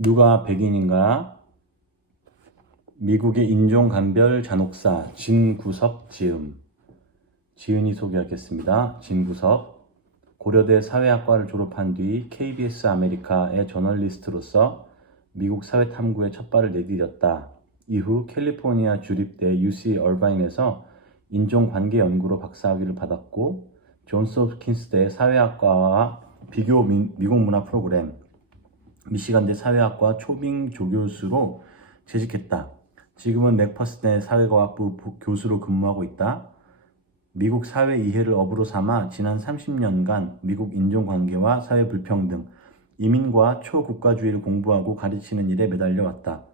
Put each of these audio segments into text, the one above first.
누가 백인인가? 미국의 인종간별 잔혹사 진구석 지음. 지은이 소개하겠습니다. 진구석. 고려대 사회학과를 졸업한 뒤 KBS 아메리카의 저널리스트로서 미국 사회탐구에 첫발을 내디뎠다. 이후 캘리포니아 주립대 UC 얼바인에서 인종관계 연구로 박사학위를 받았고 존스 홉킨스대 사회학과와 비교 미국 문화 프로그램, 미시간대 사회학과 초빙 조교수로 재직했다. 지금은 맥퍼스대 사회과학부 교수로 근무하고 있다. 미국 사회 이해를 업으로 삼아 지난 30년간 미국 인종관계와 사회불평등, 이민과 초국가주의를 공부하고 가르치는 일에 매달려 왔다.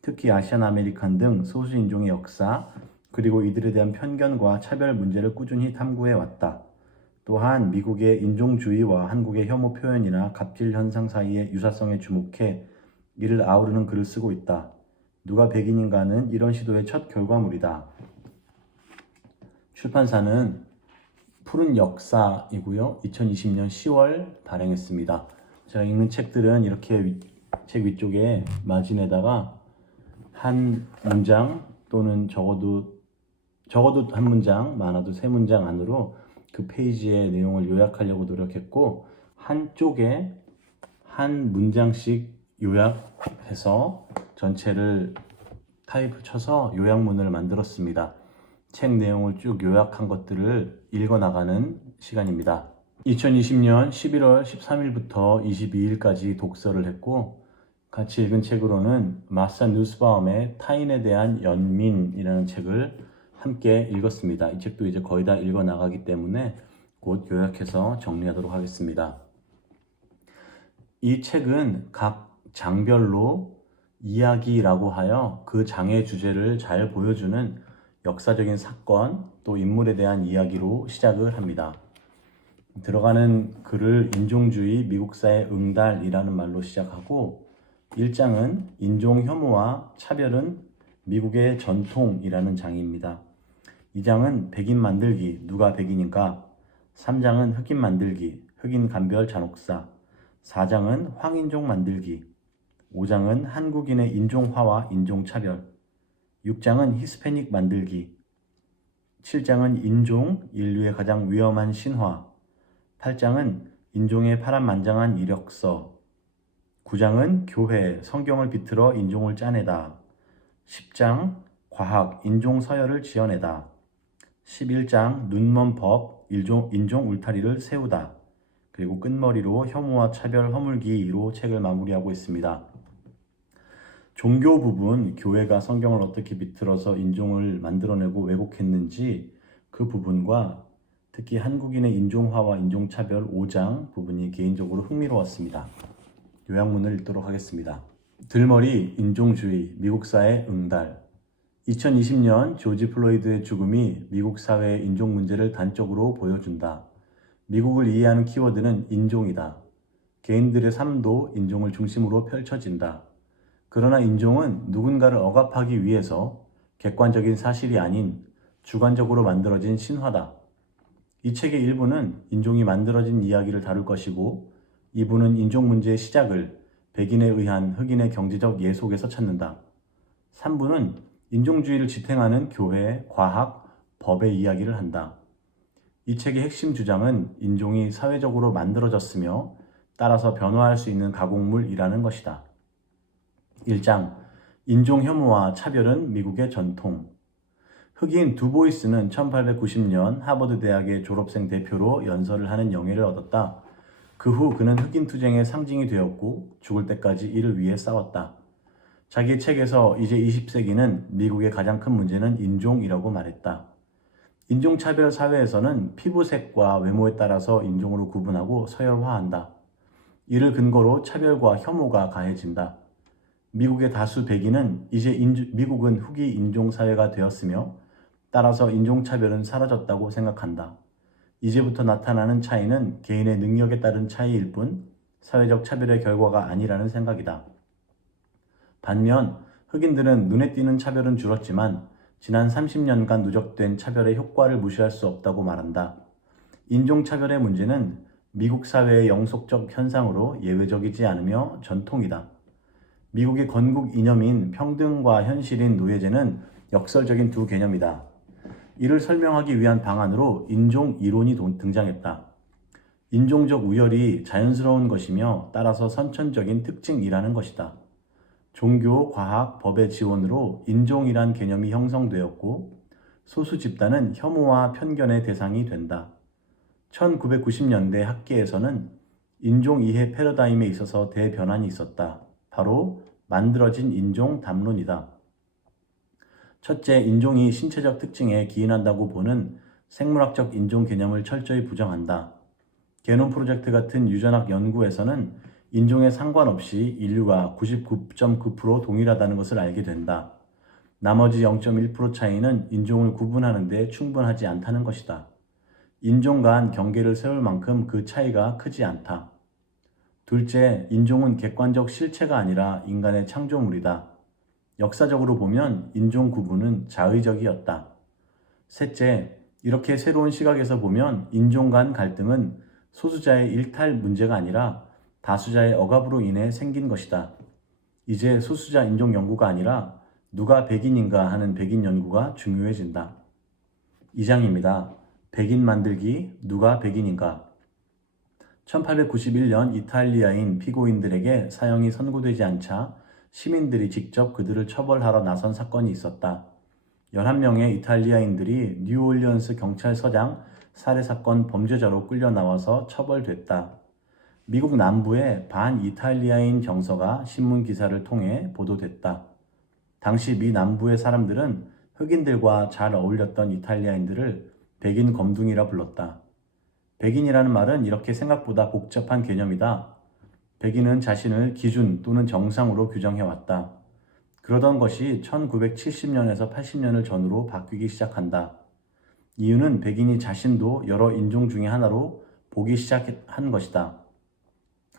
특히 아시안 아메리칸 등 소수인종의 역사, 그리고 이들에 대한 편견과 차별 문제를 꾸준히 탐구해 왔다. 또한 미국의 인종주의와 한국의 혐오 표현이나 갑질 현상 사이의 유사성에 주목해 이를 아우르는 글을 쓰고 있다. 누가 백인인가는 이런 시도의 첫 결과물이다. 출판사는 푸른 역사이고요. 2020년 10월 발행했습니다. 제가 읽는 책들은 이렇게 책 위쪽에 마진에다가 한 문장 또는 적어도 한 문장, 많아도 세 문장 안으로 그 페이지의 내용을 요약하려고 노력했고, 한쪽에 한 문장씩 요약해서 전체를 타입을 쳐서 요약문을 만들었습니다. 책 내용을 쭉 요약한 것들을 읽어나가는 시간입니다. 2020년 11월 13일부터 22일까지 독서를 했고, 같이 읽은 책으로는 마사 누스바움의 타인에 대한 연민이라는 책을 함께 읽었습니다. 이 책도 이제 거의 다 읽어나가기 때문에 곧 요약해서 정리하도록 하겠습니다. 이 책은 각 장별로 이야기라고 하여 그 장의 주제를 잘 보여주는 역사적인 사건 또 인물에 대한 이야기로 시작을 합니다. 들어가는 글을 인종주의 미국사의 응달이라는 말로 시작하고, 1장은 인종혐오와 차별은 미국의 전통이라는 장입니다. 2장은 백인 만들기, 누가 백인인가? 3장은 흑인 만들기, 흑인 간별 잔혹사. 4장은 황인종 만들기. 5장은 한국인의 인종화와 인종차별. 6장은 히스패닉 만들기. 7장은 인종, 인류의 가장 위험한 신화. 8장은 인종의 파란만장한 이력서. 9장은 교회, 성경을 비틀어 인종을 짜내다. 10장, 과학, 인종 서열을 지어내다. 11장, 눈먼 법, 인종 울타리를 세우다. 그리고 끝머리로 혐오와 차별 허물기로 책을 마무리하고 있습니다. 종교 부분, 교회가 성경을 어떻게 비틀어서 인종을 만들어내고 왜곡했는지 그 부분과 특히 한국인의 인종화와 인종차별 5장 부분이 개인적으로 흥미로웠습니다. 요약문을 읽도록 하겠습니다. 들머리, 인종주의, 미국사의 응달. 2020년 조지 플로이드의 죽음이 미국 사회의 인종 문제를 단적으로 보여준다. 미국을 이해하는 키워드는 인종이다. 개인들의 삶도 인종을 중심으로 펼쳐진다. 그러나 인종은 누군가를 억압하기 위해서 객관적인 사실이 아닌 주관적으로 만들어진 신화다. 이 책의 1부는 인종이 만들어진 이야기를 다룰 것이고, 2부는 인종 문제의 시작을 백인에 의한 흑인의 경제적 예속에서 찾는다. 3부는 인종주의를 지탱하는 교회, 과학, 법의 이야기를 한다. 이 책의 핵심 주장은 인종이 사회적으로 만들어졌으며 따라서 변화할 수 있는 가공물이라는 것이다. 1장, 인종 혐오와 차별은 미국의 전통. 흑인 두보이스는 1890년 하버드 대학의 졸업생 대표로 연설을 하는 영예를 얻었다. 그 후 그는 흑인 투쟁의 상징이 되었고 죽을 때까지 이를 위해 싸웠다. 자기 책에서 이제 20세기는 미국의 가장 큰 문제는 인종이라고 말했다. 인종차별 사회에서는 피부색과 외모에 따라서 인종으로 구분하고 서열화한다. 이를 근거로 차별과 혐오가 가해진다. 미국의 다수 백인은 이제 미국은 후기 인종사회가 되었으며 따라서 인종차별은 사라졌다고 생각한다. 이제부터 나타나는 차이는 개인의 능력에 따른 차이일 뿐 사회적 차별의 결과가 아니라는 생각이다. 반면 흑인들은 눈에 띄는 차별은 줄었지만 지난 30년간 누적된 차별의 효과를 무시할 수 없다고 말한다. 인종차별의 문제는 미국 사회의 영속적 현상으로 예외적이지 않으며 전통이다. 미국의 건국 이념인 평등과 현실인 노예제는 역설적인 두 개념이다. 이를 설명하기 위한 방안으로 인종 이론이 등장했다. 인종적 우열이 자연스러운 것이며 따라서 선천적인 특징이라는 것이다. 종교, 과학, 법의 지원으로 인종이란 개념이 형성되었고 소수 집단은 혐오와 편견의 대상이 된다. 1990년대 학계에서는 인종이해 패러다임에 있어서 대변환이 있었다. 바로 만들어진 인종 담론이다. 첫째, 인종이 신체적 특징에 기인한다고 보는 생물학적 인종 개념을 철저히 부정한다. 게놈 프로젝트 같은 유전학 연구에서는 인종에 상관없이 인류가 99.9% 동일하다는 것을 알게 된다. 나머지 0.1% 차이는 인종을 구분하는 데 충분하지 않다는 것이다. 인종 간 경계를 세울 만큼 그 차이가 크지 않다. 둘째, 인종은 객관적 실체가 아니라 인간의 창조물이다. 역사적으로 보면 인종 구분은 자의적이었다. 셋째, 이렇게 새로운 시각에서 보면 인종 간 갈등은 소수자의 일탈 문제가 아니라 다수자의 억압으로 인해 생긴 것이다. 이제 소수자 인종 연구가 아니라 누가 백인인가 하는 백인 연구가 중요해진다. 2장입니다. 백인 만들기, 누가 백인인가? 1891년 이탈리아인 피고인들에게 사형이 선고되지 않자 시민들이 직접 그들을 처벌하러 나선 사건이 있었다. 11명의 이탈리아인들이 뉴올리언스 경찰서장 살해사건 범죄자로 끌려 나와서 처벌됐다. 미국 남부의 반이탈리아인 정서가 신문 기사를 통해 보도됐다. 당시 미 남부의 사람들은 흑인들과 잘 어울렸던 이탈리아인들을 백인 검둥이라 불렀다. 백인이라는 말은 이렇게 생각보다 복잡한 개념이다. 백인은 자신을 기준 또는 정상으로 규정해왔다. 그러던 것이 1970년에서 80년을 전후로 바뀌기 시작한다. 이유는 백인이 자신도 여러 인종 중의 하나로 보기 시작한 것이다.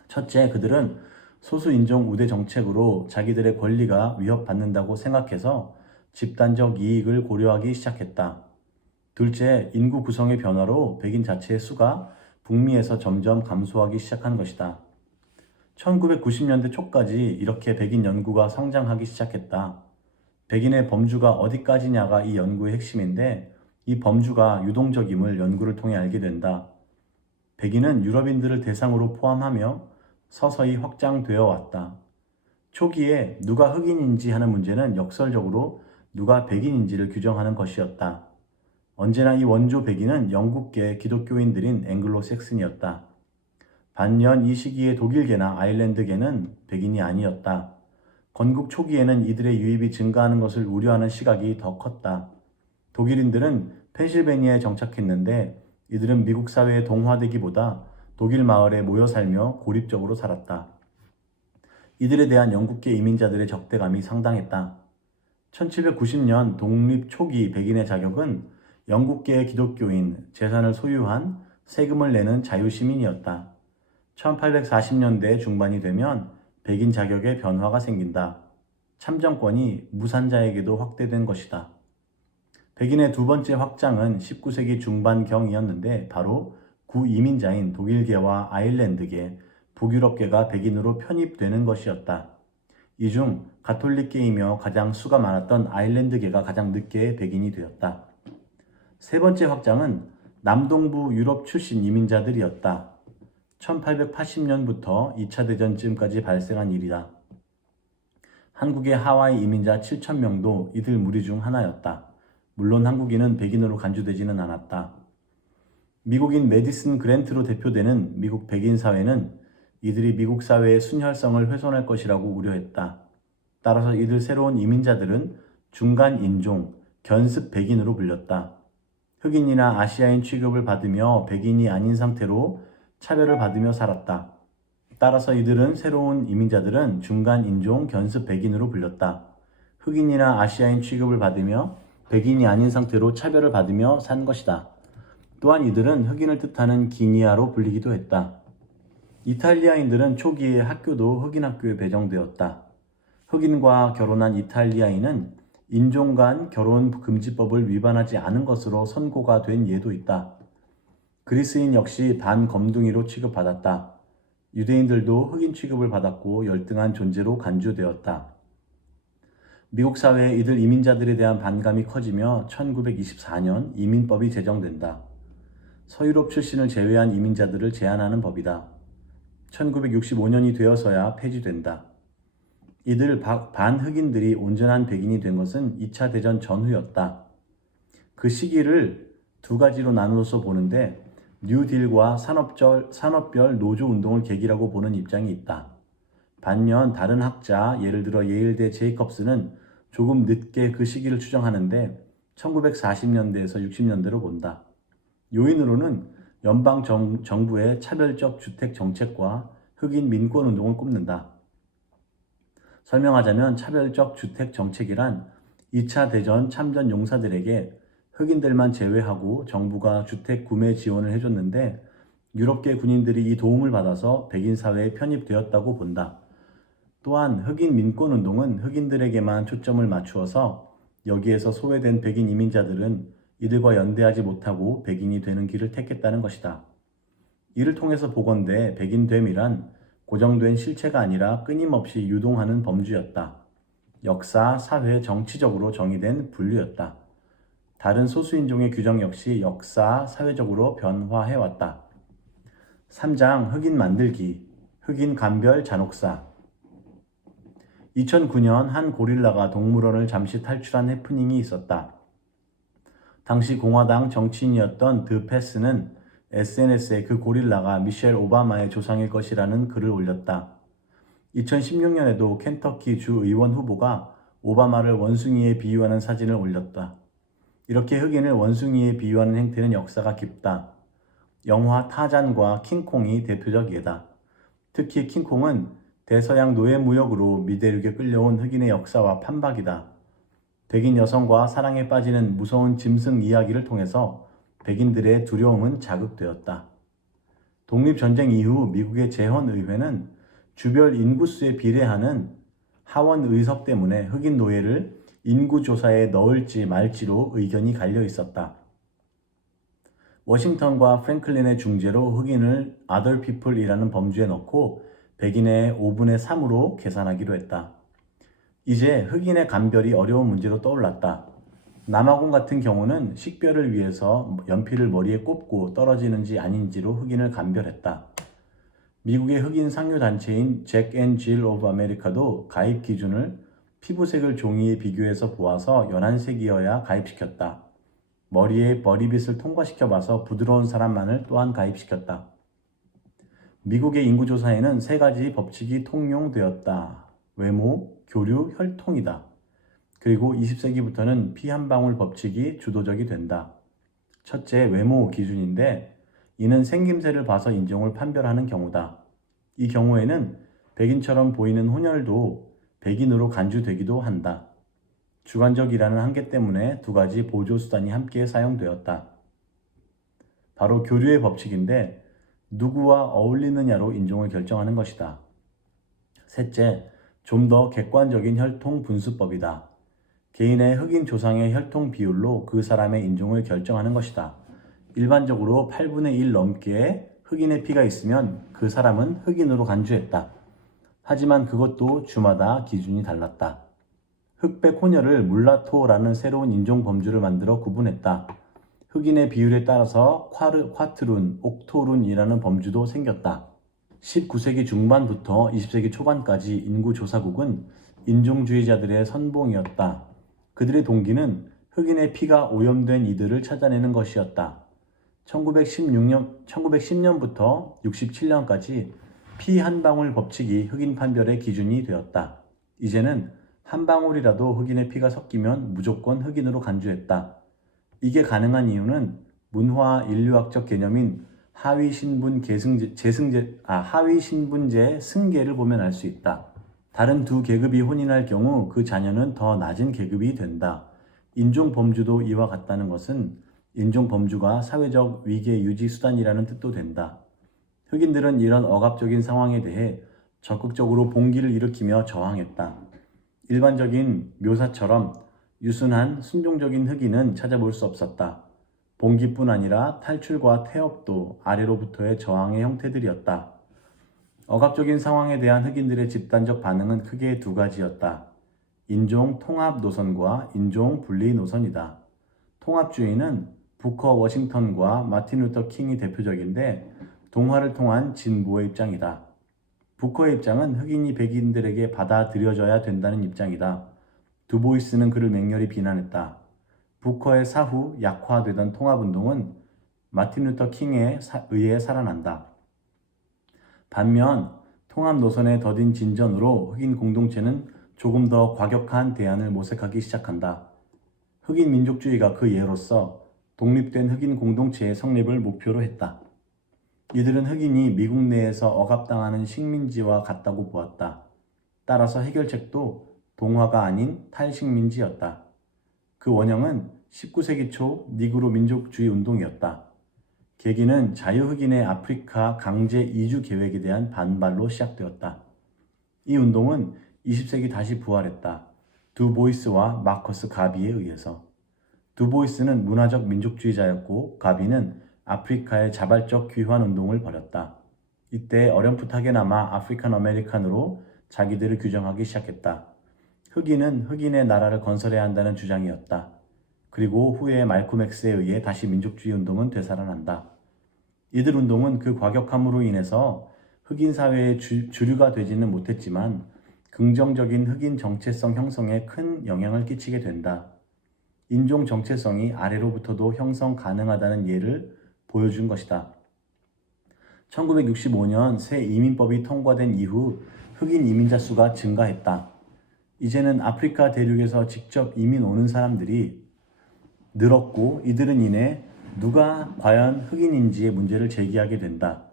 첫째, 그들은 소수인종 우대 정책으로 자기들의 권리가 위협받는다고 생각해서 집단적 이익을 고려하기 시작했다. 둘째, 인구 구성의 변화로 백인 자체의 수가 북미에서 점점 감소하기 시작한 것이다. 1990년대 초까지 이렇게 백인 연구가 성장하기 시작했다. 백인의 범주가 어디까지냐가 이 연구의 핵심인데 이 범주가 유동적임을 연구를 통해 알게 된다. 백인은 유럽인들을 대상으로 포함하며 서서히 확장되어 왔다. 초기에 누가 흑인인지 하는 문제는 역설적으로 누가 백인인지를 규정하는 것이었다. 언제나 이 원조 백인은 영국계 기독교인들인 앵글로색슨이었다. 반면 이 시기의 독일계나 아일랜드계는 백인이 아니었다. 건국 초기에는 이들의 유입이 증가하는 것을 우려하는 시각이 더 컸다. 독일인들은 펜실베니아에 정착했는데 이들은 미국 사회에 동화되기보다 독일 마을에 모여 살며 고립적으로 살았다. 이들에 대한 영국계 이민자들의 적대감이 상당했다. 1790년 독립 초기 백인의 자격은 영국계 기독교인, 재산을 소유한, 세금을 내는 자유시민이었다. 1840년대 중반이 되면 백인 자격의 변화가 생긴다. 참정권이 무산자에게도 확대된 것이다. 백인의 두 번째 확장은 19세기 중반경이었는데 바로 구이민자인 독일계와 아일랜드계, 북유럽계가 백인으로 편입되는 것이었다. 이 중 가톨릭계이며 가장 수가 많았던 아일랜드계가 가장 늦게 백인이 되었다. 세 번째 확장은 남동부 유럽 출신 이민자들이었다. 1880년부터 2차 대전쯤까지 발생한 일이다. 한국의 하와이 이민자 7,000명도 이들 무리 중 하나였다. 물론 한국인은 백인으로 간주되지는 않았다. 미국인 메디슨 그랜트로 대표되는 미국 백인 사회는 이들이 미국 사회의 순혈성을 훼손할 것이라고 우려했다. 따라서 이들 새로운 이민자들은 중간 인종, 견습 백인으로 불렸다. 흑인이나 아시아인 취급을 받으며 백인이 아닌 상태로 차별을 받으며 살았다. 따라서 이들은 새로운 이민자들은 중간 인종 견습 백인으로 불렸다. 흑인이나 아시아인 취급을 받으며 백인이 아닌 상태로 차별을 받으며 산 것이다. 또한 이들은 흑인을 뜻하는 기니아로 불리기도 했다. 이탈리아인들은 초기에 학교도 흑인 학교에 배정되었다. 흑인과 결혼한 이탈리아인은 인종 간 결혼 금지법을 위반하지 않은 것으로 선고가 된 예도 있다. 그리스인 역시 반검둥이로 취급받았다. 유대인들도 흑인 취급을 받았고 열등한 존재로 간주되었다. 미국 사회에 이들 이민자들에 대한 반감이 커지며 1924년 이민법이 제정된다. 서유럽 출신을 제외한 이민자들을 제한하는 법이다. 1965년이 되어서야 폐지된다. 이들 반흑인들이 온전한 백인이 된 것은 2차 대전 전후였다. 그 시기를 두 가지로 나누어서 보는데 뉴딜과 산업별 노조 운동을 계기라고 보는 입장이 있다. 반면 다른 학자, 예를 들어 예일대 제이컵스는 조금 늦게 그 시기를 추정하는데 1940년대에서 60년대로 본다. 요인으로는 연방 정부의 차별적 주택 정책과 흑인 민권 운동을 꼽는다. 설명하자면 차별적 주택 정책이란 2차 대전 참전 용사들에게 흑인들만 제외하고 정부가 주택 구매 지원을 해줬는데 유럽계 군인들이 이 도움을 받아서 백인 사회에 편입되었다고 본다. 또한 흑인 민권 운동은 흑인들에게만 초점을 맞추어서 여기에서 소외된 백인 이민자들은 이들과 연대하지 못하고 백인이 되는 길을 택했다는 것이다. 이를 통해서 보건대 백인됨이란 고정된 실체가 아니라 끊임없이 유동하는 범주였다. 역사, 사회, 정치적으로 정의된 분류였다. 다른 소수인종의 규정 역시 역사, 사회적으로 변화해왔다. 3장 흑인 만들기, 흑인 감별 잔혹사. 2009년 한 고릴라가 동물원을 잠시 탈출한 해프닝이 있었다. 당시 공화당 정치인이었던 드 패스는 SNS에 그 고릴라가 미셸 오바마의 조상일 것이라는 글을 올렸다. 2016년에도 켄터키 주 의원 후보가 오바마를 원숭이에 비유하는 사진을 올렸다. 이렇게 흑인을 원숭이에 비유하는 행태는 역사가 깊다. 영화 타잔과 킹콩이 대표적 예다. 특히 킹콩은 대서양 노예무역으로 미대륙에 끌려온 흑인의 역사와 판박이다. 백인 여성과 사랑에 빠지는 무서운 짐승 이야기를 통해서 백인들의 두려움은 자극되었다. 독립전쟁 이후 미국의 재헌의회는 주별 인구수에 비례하는 하원 의석 때문에 흑인 노예를 인구조사에 넣을지 말지로 의견이 갈려 있었다. 워싱턴과 프랭클린의 중재로 흑인을 other people이라는 범주에 넣고 백인의 5분의 3으로 계산하기로 했다. 이제 흑인의 감별이 어려운 문제로 떠올랐다. 남아공 같은 경우는 식별을 위해서 연필을 머리에 꼽고 떨어지는지 아닌지로 흑인을 감별했다. 미국의 흑인 상류단체인 잭 앤 질 오브 아메리카도 가입 기준을 피부색을 종이에 비교해서 보아서 연한색이어야 가입시켰다. 머리에 머리빗을 통과시켜봐서 부드러운 사람만을 또한 가입시켰다. 미국의 인구조사에는 3가지 법칙이 통용되었다. 외모, 교류, 혈통이다. 그리고 20세기부터는 피 한 방울 법칙이 주도적이 된다. 첫째, 외모 기준인데 이는 생김새를 봐서 인종을 판별하는 경우다. 이 경우에는 백인처럼 보이는 혼혈도 백인으로 간주되기도 한다. 주관적이라는 한계 때문에 2가지 보조수단이 함께 사용되었다. 바로 교류의 법칙인데 누구와 어울리느냐로 인종을 결정하는 것이다. 셋째, 좀 더 객관적인 혈통 분수법이다. 개인의 흑인 조상의 혈통 비율로 그 사람의 인종을 결정하는 것이다. 일반적으로 8분의 1 넘게 흑인의 피가 있으면 그 사람은 흑인으로 간주했다. 하지만 그것도 주마다 기준이 달랐다. 흑백 혼혈을 물라토라는 새로운 인종 범주를 만들어 구분했다. 흑인의 비율에 따라서 콰트룬, 옥토룬이라는 범주도 생겼다. 19세기 중반부터 20세기 초반까지 인구조사국은 인종주의자들의 선봉이었다. 그들의 동기는 흑인의 피가 오염된 이들을 찾아내는 것이었다. 1910년부터 67년까지 피 한 방울 법칙이 흑인 판별의 기준이 되었다. 이제는 한 방울이라도 흑인의 피가 섞이면 무조건 흑인으로 간주했다. 이게 가능한 이유는 문화 인류학적 개념인 하위신분제 승계를 보면 알 수 있다. 다른 2 계급이 혼인할 경우 그 자녀는 더 낮은 계급이 된다. 인종 범주도 이와 같다는 것은 인종 범주가 사회적 위계 유지 수단이라는 뜻도 된다. 흑인들은 이런 억압적인 상황에 대해 적극적으로 봉기를 일으키며 저항했다. 일반적인 묘사처럼 유순한 순종적인 흑인은 찾아볼 수 없었다. 봉기뿐 아니라 탈출과 태업도 아래로부터의 저항의 형태들이었다. 억압적인 상황에 대한 흑인들의 집단적 반응은 크게 두 가지였다. 인종 통합 노선과 인종 분리 노선이다. 통합주의는 부커 워싱턴과 마틴 루터 킹이 대표적인데 동화를 통한 진보의 입장이다. 부커의 입장은 흑인이 백인들에게 받아들여져야 된다는 입장이다. 두보이스는 그를 맹렬히 비난했다. 부커의 사후 약화되던 통합운동은 마틴 루터 킹에 의해 살아난다. 반면 통합 노선의 더딘 진전으로 흑인 공동체는 조금 더 과격한 대안을 모색하기 시작한다. 흑인 민족주의가 그 예로서 독립된 흑인 공동체의 성립을 목표로 했다. 이들은 흑인이 미국 내에서 억압당하는 식민지와 같다고 보았다. 따라서 해결책도 동화가 아닌 탈식민지였다. 그 원형은 19세기 초 니그로 민족주의 운동이었다. 계기는 자유흑인의 아프리카 강제 이주 계획에 대한 반발로 시작되었다. 이 운동은 20세기 다시 부활했다. 두보이스와 마커스 가비에 의해서. 두보이스는 문화적 민족주의자였고 가비는 아프리카의 자발적 귀환 운동을 벌였다. 이때 어렴풋하게나마 아프리칸 아메리칸으로 자기들을 규정하기 시작했다. 흑인은 흑인의 나라를 건설해야 한다는 주장이었다. 그리고 후에 말콤 X에 의해 다시 민족주의 운동은 되살아난다. 이들 운동은 그 과격함으로 인해서 흑인 사회의 주류가 되지는 못했지만 긍정적인 흑인 정체성 형성에 큰 영향을 끼치게 된다. 인종 정체성이 아래로부터도 형성 가능하다는 예를 보여준 것이다. 1965년 새 이민법이 통과된 이후 흑인 이민자 수가 증가했다. 이제는 아프리카 대륙에서 직접 이민 오는 사람들이 늘었고 이들은 이내 누가 과연 흑인인지의 문제를 제기하게 된다.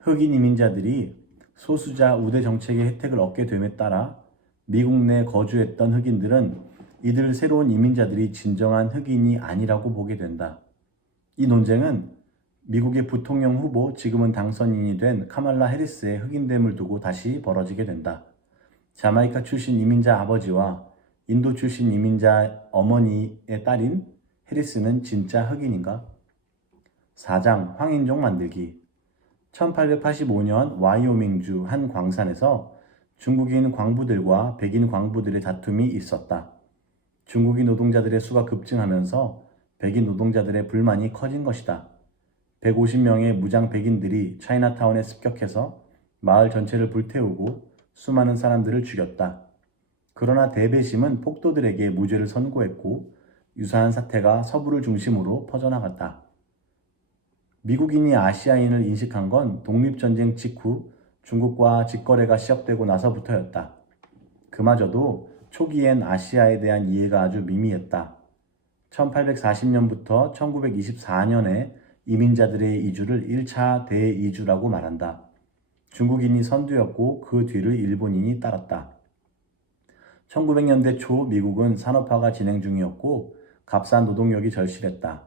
흑인 이민자들이 소수자 우대 정책의 혜택을 얻게 됨에 따라 미국 내 거주했던 흑인들은 이들 새로운 이민자들이 진정한 흑인이 아니라고 보게 된다. 이 논쟁은 미국의 부통령 후보 지금은 당선인이 된 카말라 해리스의 흑인됨을 두고 다시 벌어지게 된다. 자마이카 출신 이민자 아버지와 인도 출신 이민자 어머니의 딸인 해리스는 진짜 흑인인가? 4장 황인종 만들기 1885년 와이오밍주 한 광산에서 중국인 광부들과 백인 광부들의 다툼이 있었다. 중국인 노동자들의 수가 급증하면서 백인 노동자들의 불만이 커진 것이다. 150명의 무장 백인들이 차이나타운에 습격해서 마을 전체를 불태우고 수많은 사람들을 죽였다. 그러나 대배심은 폭도들에게 무죄를 선고했고 유사한 사태가 서부를 중심으로 퍼져나갔다. 미국인이 아시아인을 인식한 건 독립전쟁 직후 중국과 직거래가 시작되고 나서부터였다. 그마저도 초기엔 아시아에 대한 이해가 아주 미미했다. 1840년부터 1924년에 이민자들의 이주를 1차 대이주라고 말한다. 중국인이 선두였고 그 뒤를 일본인이 따랐다. 1900년대 초 미국은 산업화가 진행 중이었고 값싼 노동력이 절실했다.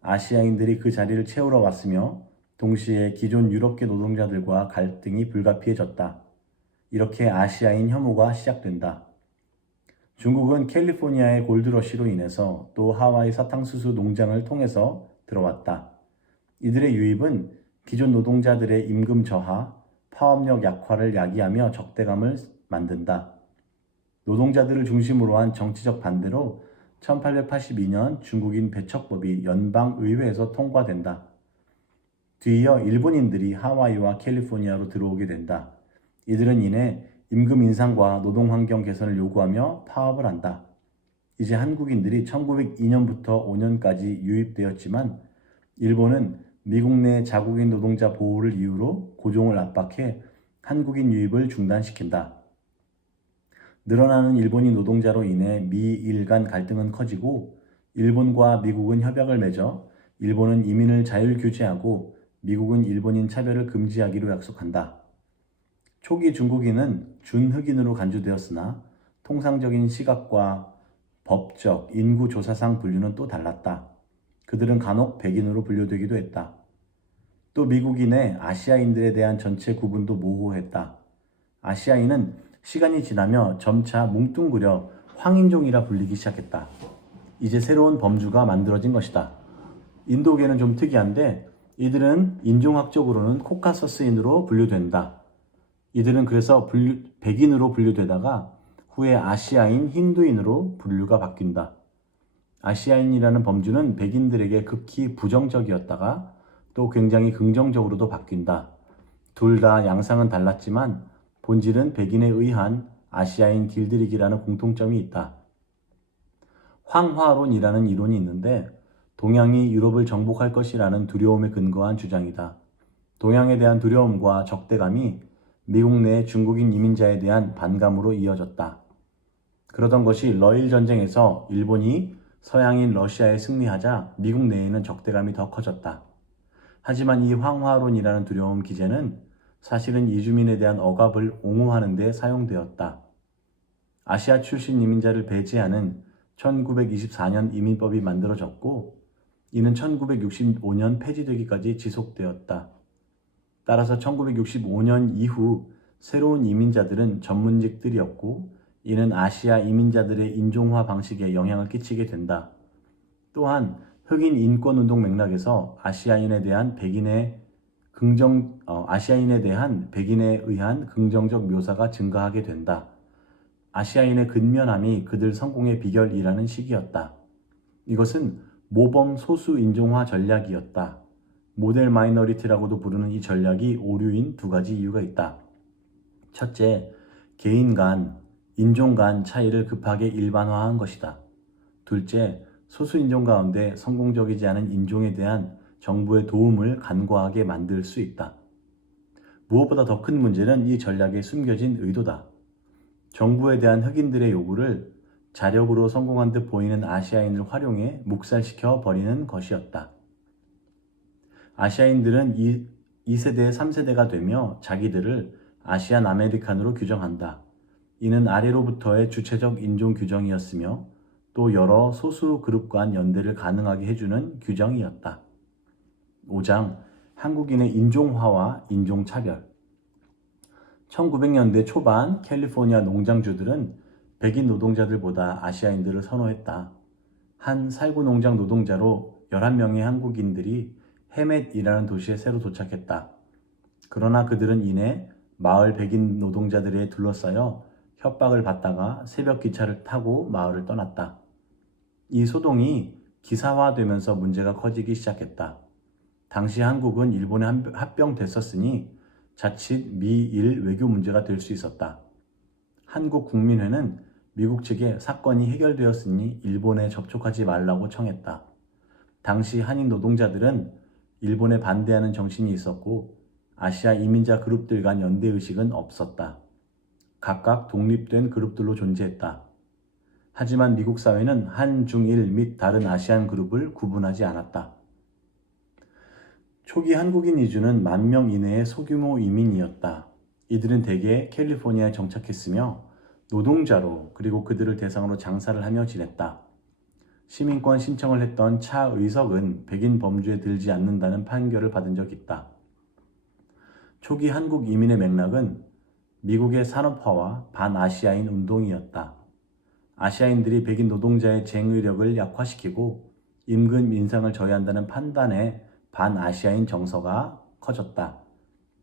아시아인들이 그 자리를 채우러 왔으며 동시에 기존 유럽계 노동자들과 갈등이 불가피해졌다. 이렇게 아시아인 혐오가 시작된다. 중국은 캘리포니아의 골드러시로 인해서 또 하와이 사탕수수 농장을 통해서 들어왔다. 이들의 유입은 기존 노동자들의 임금 저하, 파업력 약화를 야기하며 적대감을 만든다. 노동자들을 중심으로 한 정치적 반대로 1882년 중국인 배척법이 연방의회에서 통과된다. 뒤이어 일본인들이 하와이와 캘리포니아로 들어오게 된다. 이들은 이내 임금 인상과 노동환경 개선을 요구하며 파업을 한다. 이제 한국인들이 1902년부터 5년까지 유입되었지만 일본은 미국 내 자국인 노동자 보호를 이유로 고종을 압박해 한국인 유입을 중단시킨다. 늘어나는 일본인 노동자로 인해 미일 간 갈등은 커지고 일본과 미국은 협약을 맺어 일본은 이민을 자율 규제하고 미국은 일본인 차별을 금지하기로 약속한다. 초기 중국인은 준흑인으로 간주되었으나 통상적인 시각과 법적, 인구 조사상 분류는 또 달랐다. 그들은 간혹 백인으로 분류되기도 했다. 또 미국인의 아시아인들에 대한 전체 구분도 모호했다. 아시아인은 시간이 지나며 점차 뭉뚱그려 황인종이라 불리기 시작했다. 이제 새로운 범주가 만들어진 것이다. 인도계는 좀 특이한데 이들은 인종학적으로는 코카서스인으로 분류된다. 이들은 그래서 백인으로 분류되다가 후에 아시아인, 힌두인으로 분류가 바뀐다. 아시아인이라는 범주는 백인들에게 극히 부정적이었다가 또 굉장히 긍정적으로도 바뀐다. 둘 다 양상은 달랐지만 본질은 백인에 의한 아시아인 길들이기라는 공통점이 있다. 황화론이라는 이론이 있는데 동양이 유럽을 정복할 것이라는 두려움에 근거한 주장이다. 동양에 대한 두려움과 적대감이 미국 내 중국인 이민자에 대한 반감으로 이어졌다. 그러던 것이 러일 전쟁에서 일본이 서양인 러시아에 승리하자 미국 내에는 적대감이 더 커졌다. 하지만 이 황화론이라는 두려움 기제는 사실은 이주민에 대한 억압을 옹호하는 데 사용되었다. 아시아 출신 이민자를 배제하는 1924년 이민법이 만들어졌고 이는 1965년 폐지되기까지 지속되었다. 따라서 1965년 이후 새로운 이민자들은 전문직들이었고 이는 아시아 이민자들의 인종화 방식에 영향을 끼치게 된다. 또한 흑인 인권운동 맥락에서 아시아인에 대한 백인에 의한 긍정적 묘사가 증가하게 된다. 아시아인의 근면함이 그들 성공의 비결이라는 시기였다. 이것은 모범 소수 인종화 전략이었다. 모델 마이너리티라고도 부르는 이 전략이 오류인 두 가지 이유가 있다. 첫째, 개인 간, 인종 간 차이를 급하게 일반화한 것이다. 둘째, 소수 인종 가운데 성공적이지 않은 인종에 대한 정부의 도움을 간과하게 만들 수 있다. 무엇보다 더 큰 문제는 이 전략에 숨겨진 의도다. 정부에 대한 흑인들의 요구를 자력으로 성공한 듯 보이는 아시아인을 활용해 묵살시켜 버리는 것이었다. 아시아인들은 2세대, 3세대가 되며 자기들을 아시안 아메리칸으로 규정한다. 이는 아래로부터의 주체적 인종 규정이었으며 또 여러 소수 그룹 간 연대를 가능하게 해주는 규정이었다. 5장 한국인의 인종화와 인종차별. 1900년대 초반 캘리포니아 농장주들은 백인 노동자들보다 아시아인들을 선호했다. 한 살구 농장 노동자로 11명의 한국인들이 헤멧이라는 도시에 새로 도착했다. 그러나 그들은 이내 마을 백인 노동자들에 둘러싸여 협박을 받다가 새벽 기차를 타고 마을을 떠났다. 이 소동이 기사화되면서 문제가 커지기 시작했다. 당시 한국은 일본에 합병됐었으니 자칫 미일 외교 문제가 될 수 있었다. 한국국민회는 미국 측에 사건이 해결되었으니 일본에 접촉하지 말라고 청했다. 당시 한인 노동자들은 일본에 반대하는 정신이 있었고 아시아 이민자 그룹들 간 연대의식은 없었다. 각각 독립된 그룹들로 존재했다. 하지만 미국 사회는 한, 중, 일 및 다른 아시안 그룹을 구분하지 않았다. 초기 한국인 이주는 10,000명 이내의 소규모 이민이었다. 이들은 대개 캘리포니아에 정착했으며 노동자로 그리고 그들을 대상으로 장사를 하며 지냈다. 시민권 신청을 했던 차 의석은 백인 범주에 들지 않는다는 판결을 받은 적 있다. 초기 한국 이민의 맥락은 미국의 산업화와 반아시아인 운동이었다. 아시아인들이 백인 노동자의 쟁의력을 약화시키고 임금 인상을 저해한다는 판단에 반아시아인 정서가 커졌다.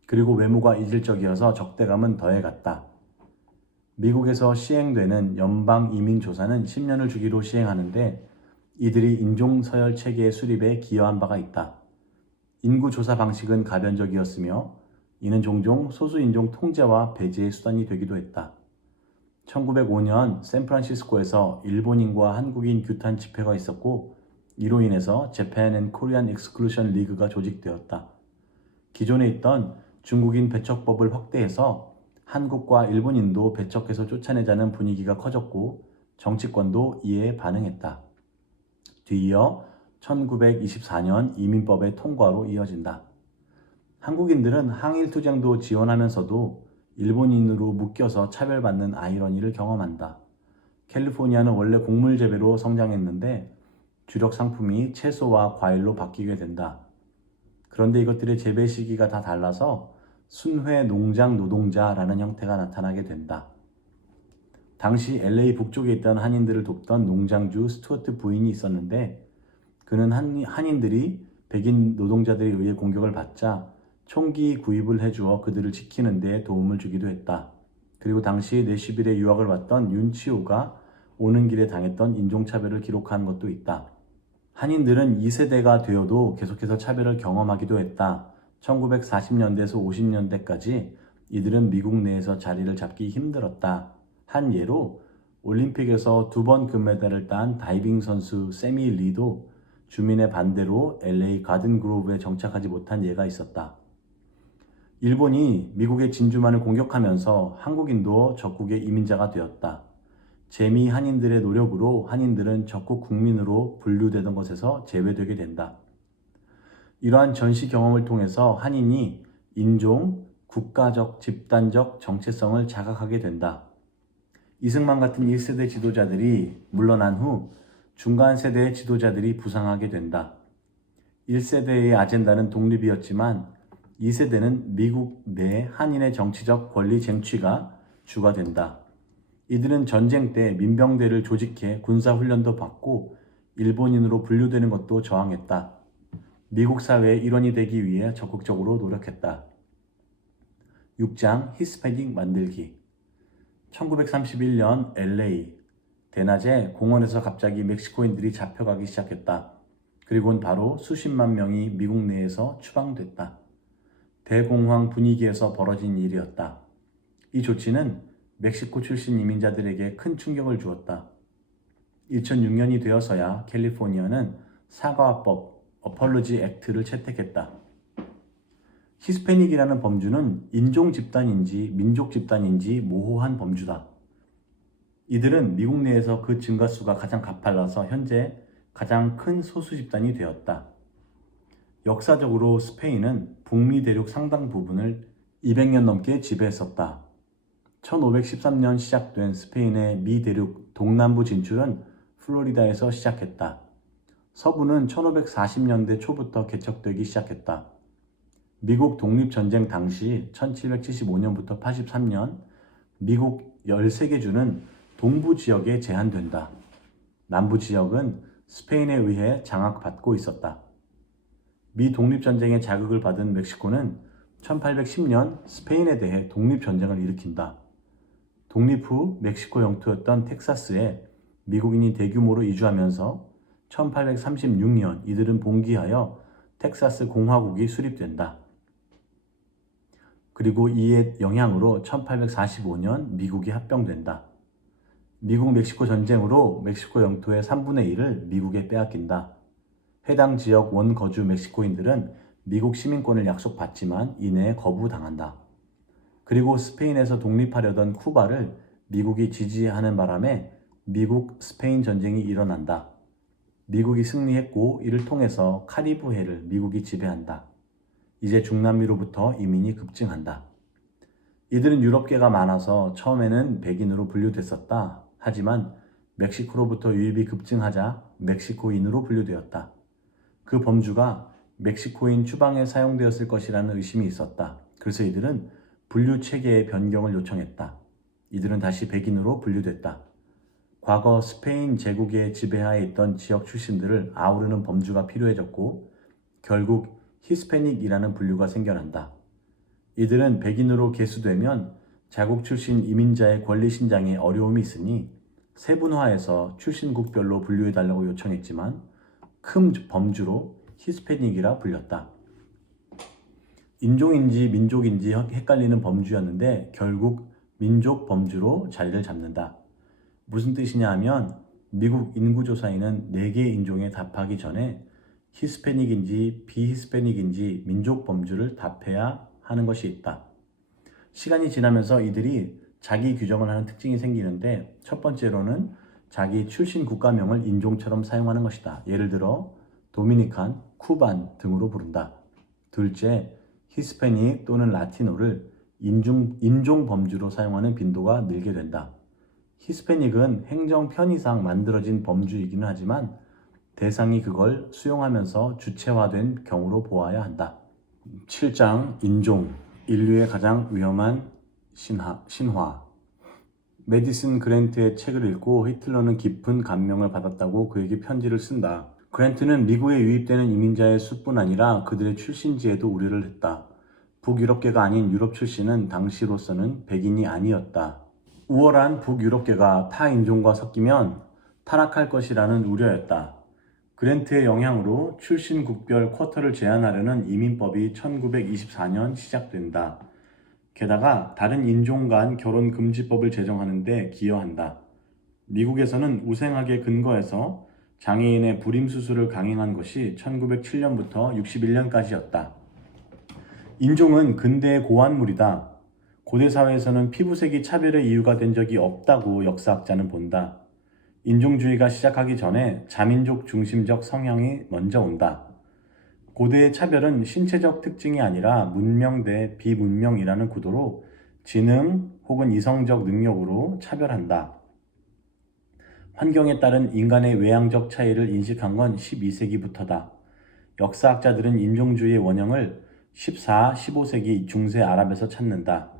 그리고 외모가 이질적이어서 적대감은 더해갔다. 미국에서 시행되는 연방 이민 조사는 10년을 주기로 시행하는데 이들이 인종 서열 체계의 수립에 기여한 바가 있다. 인구 조사 방식은 가변적이었으며 이는 종종 소수 인종 통제와 배제의 수단이 되기도 했다. 1905년 샌프란시스코에서 일본인과 한국인 규탄 집회가 있었고 이로 인해서 Japan and Korean Exclusion League가 조직되었다. 기존에 있던 중국인 배척법을 확대해서 한국과 일본인도 배척해서 쫓아내자는 분위기가 커졌고 정치권도 이에 반응했다. 뒤이어 1924년 이민법의 통과로 이어진다. 한국인들은 항일투쟁도 지원하면서도 일본인으로 묶여서 차별받는 아이러니를 경험한다. 캘리포니아는 원래 곡물 재배로 성장했는데 주력 상품이 채소와 과일로 바뀌게 된다. 그런데 이것들의 재배 시기가 다 달라서 순회 농장 노동자라는 형태가 나타나게 된다. 당시 LA 북쪽에 있던 한인들을 돕던 농장주 스튜어트 부인이 있었는데 그는 한인들이 백인 노동자들에 의해 공격을 받자 총기 구입을 해주어 그들을 지키는 데 도움을 주기도 했다. 그리고 당시 내슈빌에 유학을 왔던 윤치호가 오는 길에 당했던 인종차별을 기록한 것도 있다. 한인들은 2세대가 되어도 계속해서 차별을 경험하기도 했다. 1940년대에서 50년대까지 이들은 미국 내에서 자리를 잡기 힘들었다. 한 예로 올림픽에서 2번 금메달을 딴 다이빙 선수 세미 리도 주민의 반대로 LA 가든 그로브에 정착하지 못한 예가 있었다. 일본이 미국의 진주만을 공격하면서 한국인도 적국의 이민자가 되었다. 재미 한인들의 노력으로 한인들은 적국 국민으로 분류되던 것에서 제외되게 된다. 이러한 전시 경험을 통해서 한인이 인종, 국가적, 집단적 정체성을 자각하게 된다. 이승만 같은 1세대 지도자들이 물러난 후 중간 세대의 지도자들이 부상하게 된다. 1세대의 아젠다는 독립이었지만 2세대는 미국 내 한인의 정치적 권리 쟁취가 주가 된다. 이들은 전쟁 때 민병대를 조직해 군사훈련도 받고 일본인으로 분류되는 것도 저항했다. 미국 사회의 일원이 되기 위해 적극적으로 노력했다. 6장 히스패닉 만들기. 1931년 LA 대낮에 공원에서 갑자기 멕시코인들이 잡혀가기 시작했다. 그리고는 바로 수십만 명이 미국 내에서 추방됐다. 대공황 분위기에서 벌어진 일이었다. 이 조치는 멕시코 출신 이민자들에게 큰 충격을 주었다. 2006년이 되어서야 캘리포니아는 사과화법 어펄로지 액트를 채택했다. 히스패닉이라는 범주는 인종 집단인지 민족 집단인지 모호한 범주다. 이들은 미국 내에서 그 증가수가 가장 가팔라서 현재 가장 큰 소수 집단이 되었다. 역사적으로 스페인은 북미 대륙 상당 부분을 200년 넘게 지배했었다. 1513년 시작된 스페인의 미 대륙 동남부 진출은 플로리다에서 시작했다. 서부는 1540년대 초부터 개척되기 시작했다. 미국 독립전쟁 당시 1775년부터 83년 미국 13개 주는 동부 지역에 제한된다. 남부 지역은 스페인에 의해 장악받고 있었다. 미 독립전쟁의 자극을 받은 멕시코는 1810년 스페인에 대해 독립전쟁을 일으킨다. 독립 후 멕시코 영토였던 텍사스에 미국인이 대규모로 이주하면서 1836년 이들은 봉기하여 텍사스 공화국이 수립된다. 그리고 이에 영향으로 1845년 미국이 합병된다. 미국-멕시코 전쟁으로 멕시코 영토의 3분의 1을 미국에 빼앗긴다. 해당 지역 원거주 멕시코인들은 미국 시민권을 약속받지만 이내에 거부당한다. 그리고 스페인에서 독립하려던 쿠바를 미국이 지지하는 바람에 미국-스페인 전쟁이 일어난다. 미국이 승리했고 이를 통해서 카리브해를 미국이 지배한다. 이제 중남미로부터 이민이 급증한다. 이들은 유럽계가 많아서 처음에는 백인으로 분류됐었다. 하지만 멕시코로부터 유입이 급증하자 멕시코인으로 분류되었다. 그 범주가 멕시코인 추방에 사용되었을 것이라는 의심이 있었다. 그래서 이들은 분류 체계의 변경을 요청했다. 이들은 다시 백인으로 분류됐다. 과거 스페인 제국의 지배하에 있던 지역 출신들을 아우르는 범주가 필요해졌고 결국 히스패닉이라는 분류가 생겨난다. 이들은 백인으로 개수되면 자국 출신 이민자의 권리 신장에 어려움이 있으니 세분화해서 출신국별로 분류해달라고 요청했지만 큰 범주로 히스패닉이라 불렸다. 인종인지 민족인지 헷갈리는 범주였는데 결국 민족 범주로 자리를 잡는다. 무슨 뜻이냐 하면 미국 인구조사에는 4개 인종에 답하기 전에 히스패닉인지 비히스패닉인지 민족 범주를 답해야 하는 것이 있다. 시간이 지나면서 이들이 자기 규정을 하는 특징이 생기는데 첫 번째로는 자기 출신 국가명을 인종처럼 사용하는 것이다. 예를 들어 도미니칸, 쿠반 등으로 부른다. 둘째, 히스패닉 또는 라티노를 인종 범주로 사용하는 빈도가 늘게 된다. 히스패닉은 행정 편의상 만들어진 범주이기는 하지만 대상이 그걸 수용하면서 주체화된 경우로 보아야 한다. 7장 인종, 인류의 가장 위험한 신화. 메디슨 그랜트의 책을 읽고 히틀러는 깊은 감명을 받았다고 그에게 편지를 쓴다. 그랜트는 미국에 유입되는 이민자의 수뿐 아니라 그들의 출신지에도 우려를 했다. 북유럽계가 아닌 유럽 출신은 당시로서는 백인이 아니었다. 우월한 북유럽계가 타 인종과 섞이면 타락할 것이라는 우려였다. 그랜트의 영향으로 출신 국별 쿼터를 제한하려는 이민법이 1924년 시작된다. 게다가 다른 인종 간 결혼 금지법을 제정하는 데 기여한다. 미국에서는 우생학에 근거해서 장애인의 불임 수술을 강행한 것이 1907년부터 61년까지였다. 인종은 근대의 고환물이다. 고대 사회에서는 피부색이 차별의 이유가 된 적이 없다고 역사학자는 본다. 인종주의가 시작하기 전에 자민족 중심적 성향이 먼저 온다. 고대의 차별은 신체적 특징이 아니라 문명 대 비문명이라는 구도로 지능 혹은 이성적 능력으로 차별한다. 환경에 따른 인간의 외향적 차이를 인식한 건 12세기부터다. 역사학자들은 인종주의의 원형을 14, 15세기 중세 아랍에서 찾는다.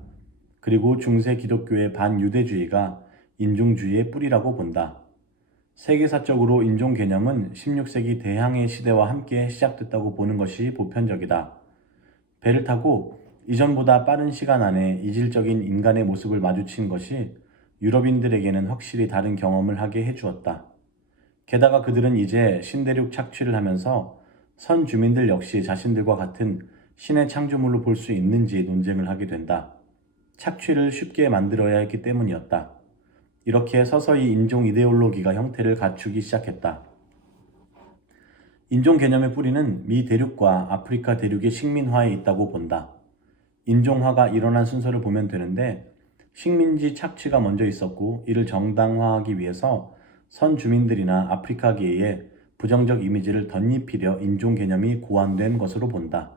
그리고 중세 기독교의 반유대주의가 인종주의의 뿌리라고 본다. 세계사적으로 인종 개념은 16세기 대항해 시대와 함께 시작됐다고 보는 것이 보편적이다. 배를 타고 이전보다 빠른 시간 안에 이질적인 인간의 모습을 마주친 것이 유럽인들에게는 확실히 다른 경험을 하게 해주었다. 게다가 그들은 이제 신대륙 착취를 하면서 선 주민들 역시 자신들과 같은 신의 창조물로 볼 수 있는지 논쟁을 하게 된다. 착취를 쉽게 만들어야 했기 때문이었다. 이렇게 서서히 인종 이데올로기가 형태를 갖추기 시작했다. 인종 개념의 뿌리는 미 대륙과 아프리카 대륙의 식민화에 있다고 본다. 인종화가 일어난 순서를 보면 되는데 식민지 착취가 먼저 있었고 이를 정당화하기 위해서 선 주민들이나 아프리카계에 부정적 이미지를 덧입히려 인종 개념이 고안된 것으로 본다.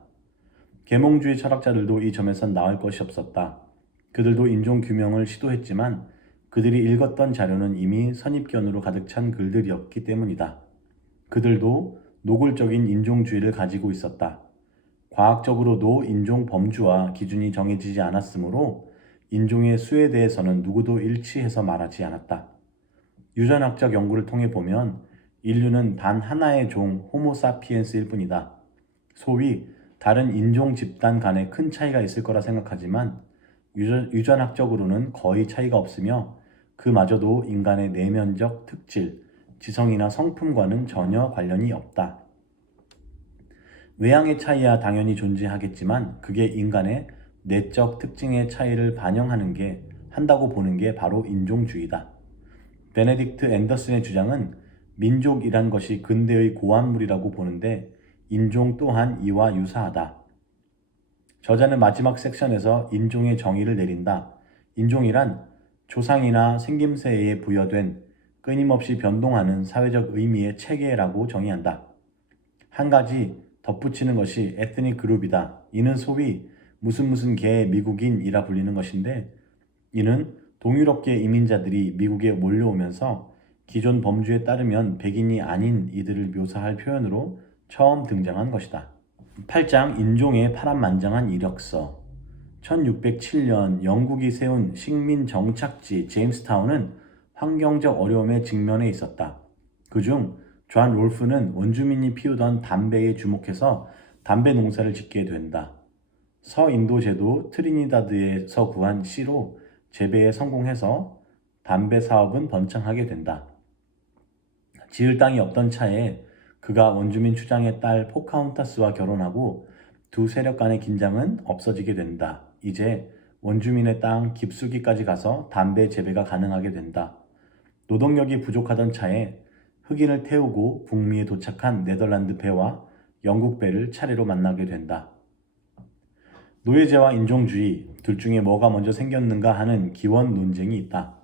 계몽주의 철학자들도 이 점에선 나을 것이 없었다. 그들도 인종 규명을 시도했지만 그들이 읽었던 자료는 이미 선입견으로 가득 찬 글들이었기 때문이다. 그들도 노골적인 인종주의를 가지고 있었다. 과학적으로도 인종 범주와 기준이 정해지지 않았으므로 인종의 수에 대해서는 누구도 일치해서 말하지 않았다. 유전학적 연구를 통해 보면 인류는 단 하나의 종 호모사피엔스일 뿐이다. 소위 다른 인종 집단 간에 큰 차이가 있을 거라 생각하지만 유전학적으로는 거의 차이가 없으며 그마저도 인간의 내면적 특질, 지성이나 성품과는 전혀 관련이 없다. 외향의 차이야 당연히 존재하겠지만 그게 인간의 내적 특징의 차이를 한다고 보는 게 바로 인종주의다. 베네딕트 앤더슨의 주장은 민족이란 것이 근대의 고환물이라고 보는데 인종 또한 이와 유사하다. 저자는 마지막 섹션에서 인종의 정의를 내린다. 인종이란 조상이나 생김새에 부여된 끊임없이 변동하는 사회적 의미의 체계라고 정의한다. 한 가지 덧붙이는 것이 에트닉 그룹이다. 이는 소위 무슨 개의 미국인이라 불리는 것인데 이는 동유럽계 이민자들이 미국에 몰려오면서 기존 범주에 따르면 백인이 아닌 이들을 묘사할 표현으로 처음 등장한 것이다. 8장 인종의 파란만장한 이력서. 1607년 영국이 세운 식민 정착지 제임스타운은 환경적 어려움에 직면해 있었다. 그중 존 롤프는 원주민이 피우던 담배에 주목해서 담배 농사를 짓게 된다. 서인도제도 트리니다드에서 구한 씨로 재배에 성공해서 담배 사업은 번창하게 된다. 지을 땅이 없던 차에 그가 원주민 추장의 딸 포카혼타스와 결혼하고 두 세력 간의 긴장은 없어지게 된다. 이제 원주민의 땅 깊숙이까지 가서 담배 재배가 가능하게 된다. 노동력이 부족하던 차에 흑인을 태우고 북미에 도착한 네덜란드 배와 영국 배를 차례로 만나게 된다. 노예제와 인종주의, 둘 중에 뭐가 먼저 생겼는가 하는 기원 논쟁이 있다.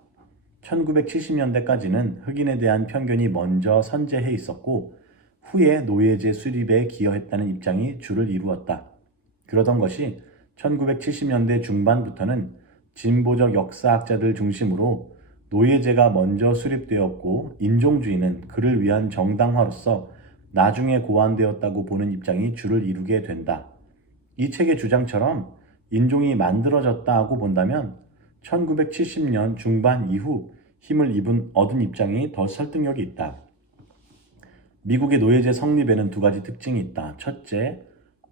1970년대까지는 흑인에 대한 편견이 먼저 선재해 있었고 후에 노예제 수립에 기여했다는 입장이 주를 이루었다. 그러던 것이 1970년대 중반부터는 진보적 역사학자들 중심으로 노예제가 먼저 수립되었고 인종주의는 그를 위한 정당화로서 나중에 고안되었다고 보는 입장이 주를 이루게 된다. 이 책의 주장처럼 인종이 만들어졌다고 본다면 1970년 중반 이후 힘을 얻은 입장이 더 설득력이 있다. 미국의 노예제 성립에는 두 가지 특징이 있다. 첫째,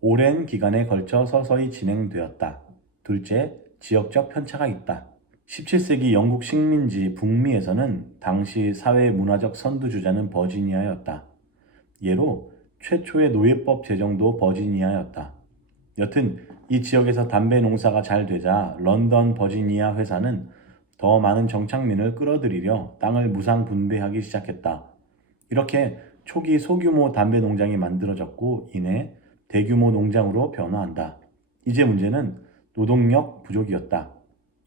오랜 기간에 걸쳐 서서히 진행되었다. 둘째, 지역적 편차가 있다. 17세기 영국 식민지 북미에서는 당시 사회 문화적 선두주자는 버지니아였다. 예로 최초의 노예법 제정도 버지니아였다. 여튼 이 지역에서 담배 농사가 잘 되자 런던 버지니아 회사는 더 많은 정착민을 끌어들이려 땅을 무상 분배하기 시작했다. 이렇게 초기 소규모 담배 농장이 만들어졌고 이내 대규모 농장으로 변화한다. 이제 문제는 노동력 부족이었다.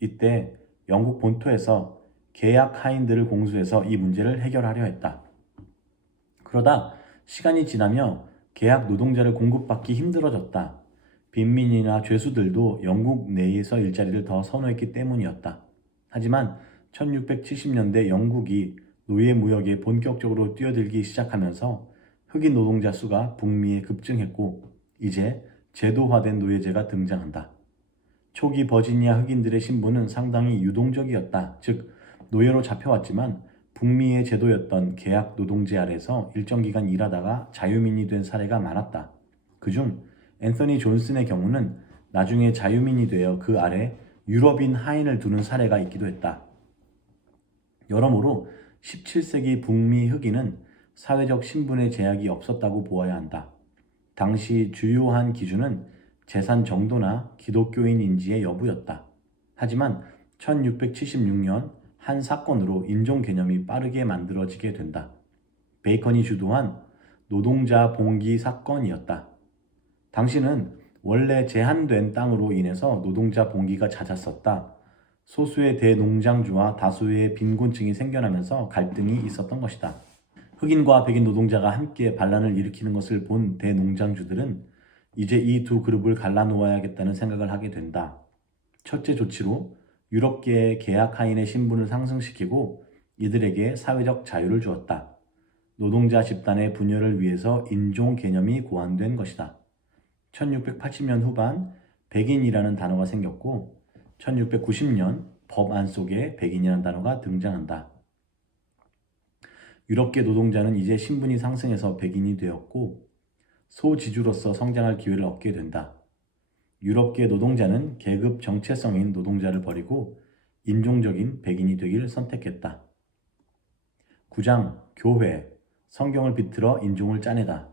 이때 영국 본토에서 계약 하인들을 공수해서 이 문제를 해결하려 했다. 그러다 시간이 지나며 계약 노동자를 공급받기 힘들어졌다. 빈민이나 죄수들도 영국 내에서 일자리를 더 선호했기 때문이었다. 하지만 1670년대 영국이 노예 무역에 본격적으로 뛰어들기 시작하면서 흑인 노동자 수가 북미에 급증했고 이제 제도화된 노예제가 등장한다. 초기 버지니아 흑인들의 신분은 상당히 유동적이었다. 즉 노예로 잡혀왔지만 북미의 제도였던 계약 노동제 아래서 일정 기간 일하다가 자유민이 된 사례가 많았다. 그중 앤서니 존슨의 경우는 나중에 자유민이 되어 그 아래 유럽인 하인을 두는 사례가 있기도 했다. 여러모로 17세기 북미 흑인은 사회적 신분의 제약이 없었다고 보아야 한다. 당시 주요한 기준은 재산 정도나 기독교인인지의 여부였다. 하지만 1676년 한 사건으로 인종 개념이 빠르게 만들어지게 된다. 베이컨이 주도한 노동자 봉기 사건이었다. 당시는 원래 제한된 땅으로 인해서 노동자 봉기가 잦았었다. 소수의 대농장주와 다수의 빈곤층이 생겨나면서 갈등이 있었던 것이다. 흑인과 백인 노동자가 함께 반란을 일으키는 것을 본 대농장주들은 이제 이 두 그룹을 갈라놓아야겠다는 생각을 하게 된다. 첫째 조치로 유럽계의 계약 하인의 신분을 상승시키고 이들에게 사회적 자유를 주었다. 노동자 집단의 분열을 위해서 인종 개념이 고안된 것이다. 1680년 후반 백인이라는 단어가 생겼고 1690년 법안 속에 백인이라는 단어가 등장한다. 유럽계 노동자는 이제 신분이 상승해서 백인이 되었고 소지주로서 성장할 기회를 얻게 된다. 유럽계 노동자는 계급 정체성인 노동자를 버리고 인종적인 백인이 되기를 선택했다. 9장 교회, 성경을 비틀어 인종을 짜내다.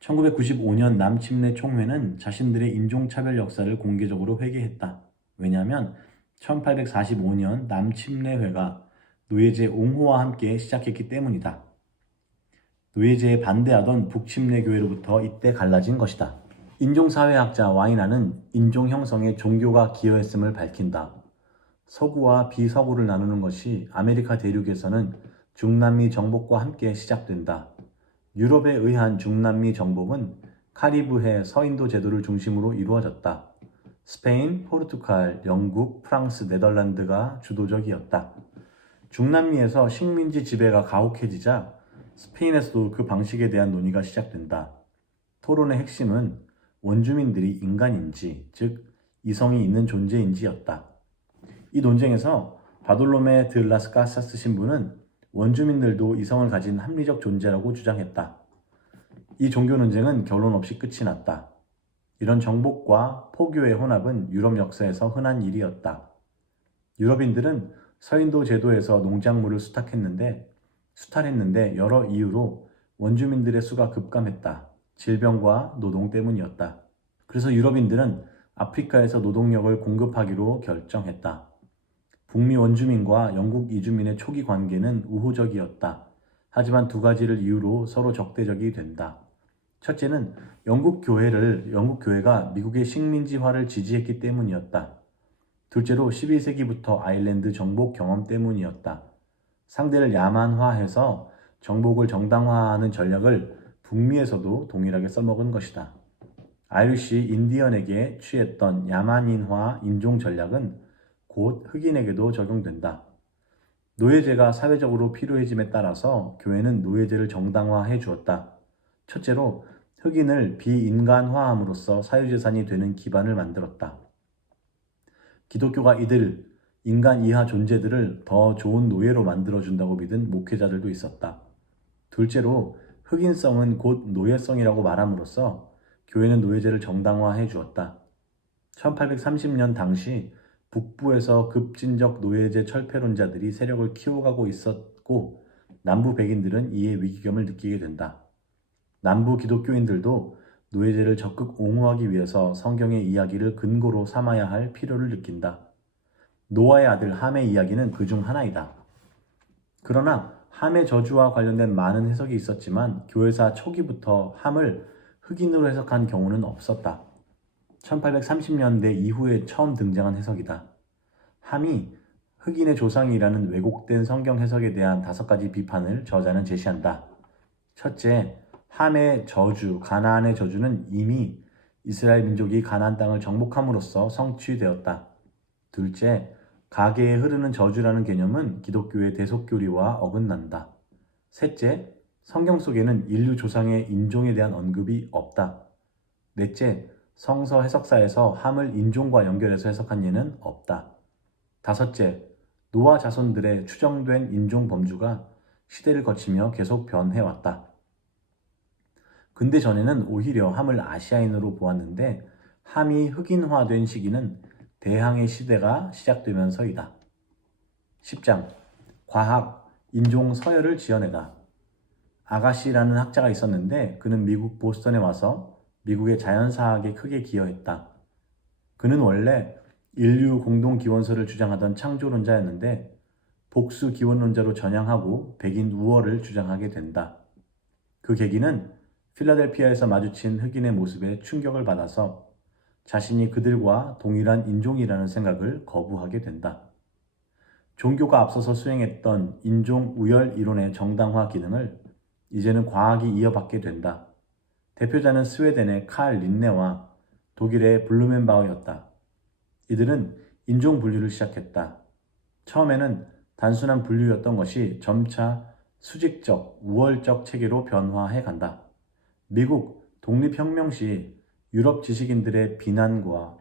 1995년 남침내 총회는 자신들의 인종차별 역사를 공개적으로 회개했다. 왜냐하면 1845년 남침내회가 노예제 옹호와 함께 시작했기 때문이다. 노예제에 반대하던 북침내교회로부터 이때 갈라진 것이다. 인종사회학자 와이나는 인종 형성에 종교가 기여했음을 밝힌다. 서구와 비서구를 나누는 것이 아메리카 대륙에서는 중남미 정복과 함께 시작된다. 유럽에 의한 중남미 정복은 카리브해 서인도 제도를 중심으로 이루어졌다. 스페인, 포르투갈, 영국, 프랑스, 네덜란드가 주도적이었다. 중남미에서 식민지 지배가 가혹해지자 스페인에서도 그 방식에 대한 논의가 시작된다. 토론의 핵심은 원주민들이 인간인지, 즉 이성이 있는 존재인지였다. 이 논쟁에서 바돌로메 드 라스 카사스 신부는 원주민들도 이성을 가진 합리적 존재라고 주장했다. 이 종교 논쟁은 결론 없이 끝이 났다. 이런 정복과 포교의 혼합은 유럽 역사에서 흔한 일이었다. 유럽인들은 서인도 제도에서 농작물을 수탈했는데 여러 이유로 원주민들의 수가 급감했다. 질병과 노동 때문이었다. 그래서 유럽인들은 아프리카에서 노동력을 공급하기로 결정했다. 북미 원주민과 영국 이주민의 초기 관계는 우호적이었다. 하지만 두 가지를 이유로 서로 적대적이 된다. 첫째는 영국 교회가 미국의 식민지화를 지지했기 때문이었다. 둘째로 12세기부터 아일랜드 정복 경험 때문이었다. 상대를 야만화해서 정복을 정당화하는 전략을 북미에서도 동일하게 써먹은 것이다. 아이리시 인디언에게 취했던 야만인화 인종 전략은 곧 흑인에게도 적용된다. 노예제가 사회적으로 필요해짐에 따라서 교회는 노예제를 정당화해 주었다. 첫째로 흑인을 비인간화함으로써 사유재산이 되는 기반을 만들었다. 기독교가 이들 인간 이하 존재들을 더 좋은 노예로 만들어준다고 믿은 목회자들도 있었다. 둘째로 흑인성은 곧 노예성이라고 말함으로써 교회는 노예제를 정당화해 주었다. 1830년 당시 북부에서 급진적 노예제 철폐론자들이 세력을 키워가고 있었고 남부 백인들은 이에 위기감을 느끼게 된다. 남부 기독교인들도 노예제를 적극 옹호하기 위해서 성경의 이야기를 근거로 삼아야 할 필요를 느낀다. 노아의 아들 함의 이야기는 그중 하나이다. 그러나 함의 저주와 관련된 많은 해석이 있었지만 교회사 초기부터 함을 흑인으로 해석한 경우는 없었다. 1830년대 이후에 처음 등장한 해석이다. 함이 흑인의 조상이라는 왜곡된 성경 해석에 대한 5가지 비판을 저자는 제시한다. 첫째, 함의 저주, 가나안의 저주는 이미 이스라엘 민족이 가나안 땅을 정복함으로써 성취되었다. 둘째, 가계에 흐르는 저주라는 개념은 기독교의 대속교리와 어긋난다. 셋째, 성경 속에는 인류 조상의 인종에 대한 언급이 없다. 넷째, 성서 해석사에서 함을 인종과 연결해서 해석한 예는 없다. 다섯째, 노아 자손들의 추정된 인종 범주가 시대를 거치며 계속 변해왔다. 근대 전에는 오히려 함을 아시아인으로 보았는데 함이 흑인화된 시기는 대항해 시대가 시작되면서이다. 10장, 과학, 인종 서열을 지어내다. 아가시라는 학자가 있었는데 그는 미국 보스턴에 와서 미국의 자연사학에 크게 기여했다. 그는 원래 인류 공동기원서를 주장하던 창조론자였는데 복수기원론자로 전향하고 백인 우월을 주장하게 된다. 그 계기는 필라델피아에서 마주친 흑인의 모습에 충격을 받아서 자신이 그들과 동일한 인종이라는 생각을 거부하게 된다. 종교가 앞서서 수행했던 인종 우열 이론의 정당화 기능을 이제는 과학이 이어받게 된다. 대표자는 스웨덴의 칼 린네와 독일의 블루멘바우였다. 이들은 인종 분류를 시작했다. 처음에는 단순한 분류였던 것이 점차 수직적, 우월적 체계로 변화해 간다. 미국 독립혁명 시 유럽 지식인들의 비난과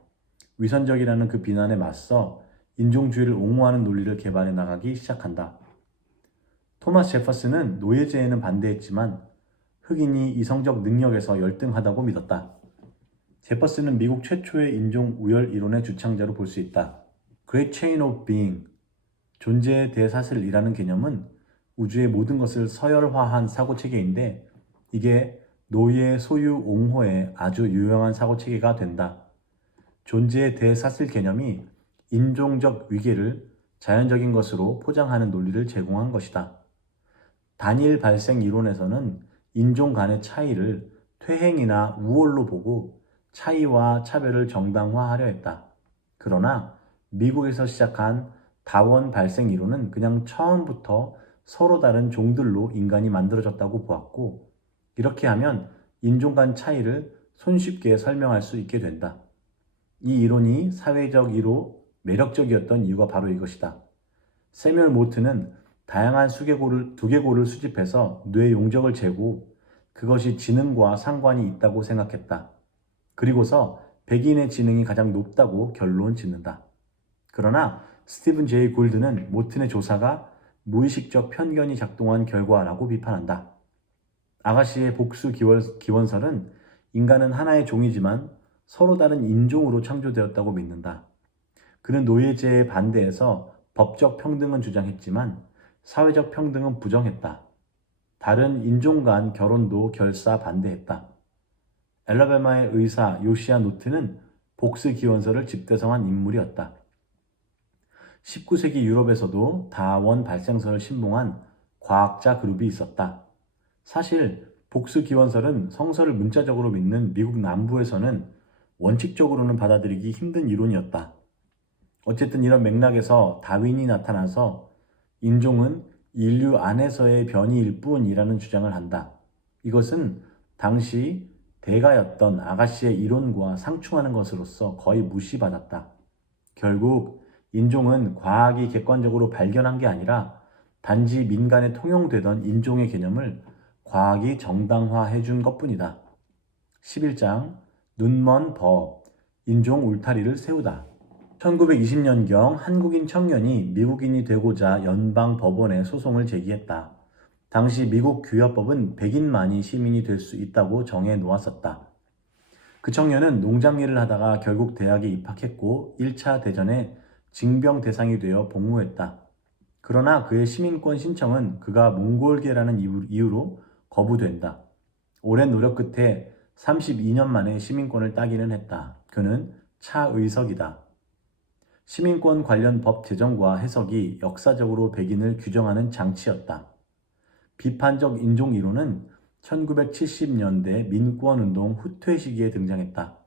위선적이라는 그 비난에 맞서 인종주의를 옹호하는 논리를 개발해 나가기 시작한다. 토마스 제퍼슨은 노예제에는 반대했지만 흑인이 이성적 능력에서 열등하다고 믿었다. 제퍼슨은 미국 최초의 인종 우열 이론의 주창자로 볼 수 있다. Great Chain of Being, 존재의 대사슬이라는 개념은 우주의 모든 것을 서열화한 사고체계인데 이게 노예 소유 옹호의 아주 유용한 사고체계가 된다. 존재의 대사슬 개념이 인종적 위계를 자연적인 것으로 포장하는 논리를 제공한 것이다. 단일 발생 이론에서는 인종 간의 차이를 퇴행이나 우월로 보고 차이와 차별을 정당화하려 했다. 그러나 미국에서 시작한 다원 발생 이론은 그냥 처음부터 서로 다른 종들로 인간이 만들어졌다고 보았고 이렇게 하면 인종 간 차이를 손쉽게 설명할 수 있게 된다. 이 이론이 사회적으로 매력적이었던 이유가 바로 이것이다. 세뮤얼 모트는 다양한 두개골을 수집해서 뇌 용적을 재고 그것이 지능과 상관이 있다고 생각했다. 그리고서 백인의 지능이 가장 높다고 결론 짓는다. 그러나 스티븐 제이 골드는 모튼의 조사가 무의식적 편견이 작동한 결과라고 비판한다. 아가씨의 복수 기원설은 인간은 하나의 종이지만 서로 다른 인종으로 창조되었다고 믿는다. 그는 노예제에 반대해서 법적 평등은 주장했지만 사회적 평등은 부정했다. 다른 인종 간 결혼도 결사 반대했다. 엘라베마의 의사 요시아 노트는 복수 기원설을 집대성한 인물이었다. 19세기 유럽에서도 다원 발생설을 신봉한 과학자 그룹이 있었다. 사실 복수 기원설은 성서를 문자적으로 믿는 미국 남부에서는 원칙적으로는 받아들이기 힘든 이론이었다. 어쨌든 이런 맥락에서 다윈이 나타나서 인종은 인류 안에서의 변이일 뿐이라는 주장을 한다. 이것은 당시 대가였던 아가씨의 이론과 상충하는 것으로서 거의 무시받았다. 결국 인종은 과학이 객관적으로 발견한 게 아니라 단지 민간에 통용되던 인종의 개념을 과학이 정당화해 준 것뿐이다. 11장 눈먼 법, 인종 울타리를 세우다. 1920년경 한국인 청년이 미국인이 되고자 연방 법원에 소송을 제기했다. 당시 미국 규약법은 백인만이 시민이 될 수 있다고 정해 놓았었다. 그 청년은 농장 일을 하다가 결국 대학에 입학했고 1차 대전에 징병 대상이 되어 복무했다. 그러나 그의 시민권 신청은 그가 몽골계라는 이유로 거부된다. 오랜 노력 끝에 32년 만에 시민권을 따기는 했다. 그는 차의석이다. 시민권 관련 법 제정과 해석이 역사적으로 백인을 규정하는 장치였다. 비판적 인종 이론은 1970년대 민권운동 후퇴 시기에 등장했다.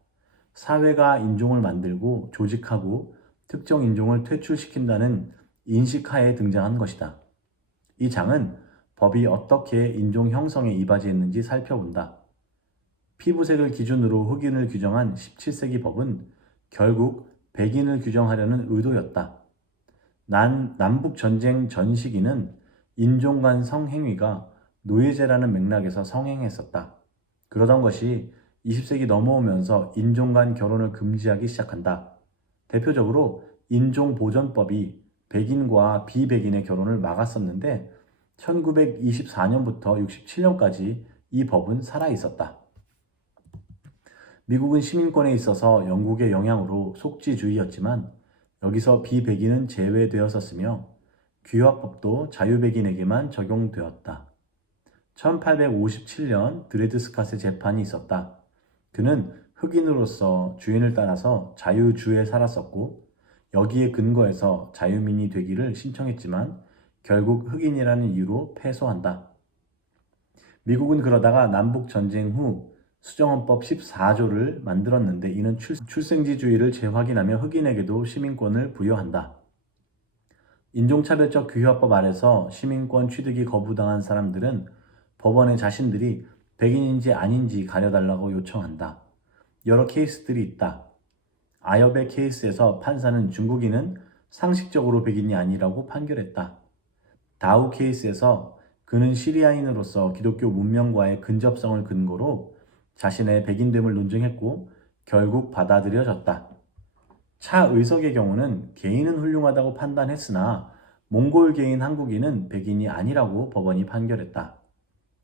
사회가 인종을 만들고 조직하고 특정 인종을 퇴출시킨다는 인식하에 등장한 것이다. 이 장은 법이 어떻게 인종 형성에 이바지했는지 살펴본다. 피부색을 기준으로 흑인을 규정한 17세기 법은 결국 백인을 규정하려는 의도였다. 남북전쟁 전 시기는 인종 간 성행위가 노예제라는 맥락에서 성행했었다. 그러던 것이 20세기 넘어오면서 인종 간 결혼을 금지하기 시작한다. 대표적으로 인종보전법이 백인과 비백인의 결혼을 막았었는데 1924년부터 67년까지 이 법은 살아있었다. 미국은 시민권에 있어서 영국의 영향으로 속지주의였지만 여기서 비백인은 제외되었었으며 귀화법도 자유백인에게만 적용되었다. 1857년 드레드 스캇의 재판이 있었다. 그는 흑인으로서 주인을 따라서 자유주에 살았었고 여기에 근거해서 자유민이 되기를 신청했지만 결국 흑인이라는 이유로 패소한다. 미국은 그러다가 남북전쟁 후 수정헌법 14조를 만들었는데 이는 출생지주의를 재확인하며 흑인에게도 시민권을 부여한다. 인종차별적 귀화법 아래서 시민권 취득이 거부당한 사람들은 법원에 자신들이 백인인지 아닌지 가려달라고 요청한다. 여러 케이스들이 있다. 아엽의 케이스에서 판사는 중국인은 상식적으로 백인이 아니라고 판결했다. 다우 케이스에서 그는 시리아인으로서 기독교 문명과의 근접성을 근거로 자신의 백인됨을 논증했고 결국 받아들여졌다. 차의석의 경우는 개인은 훌륭하다고 판단했으나 몽골 개인 한국인은 백인이 아니라고 법원이 판결했다.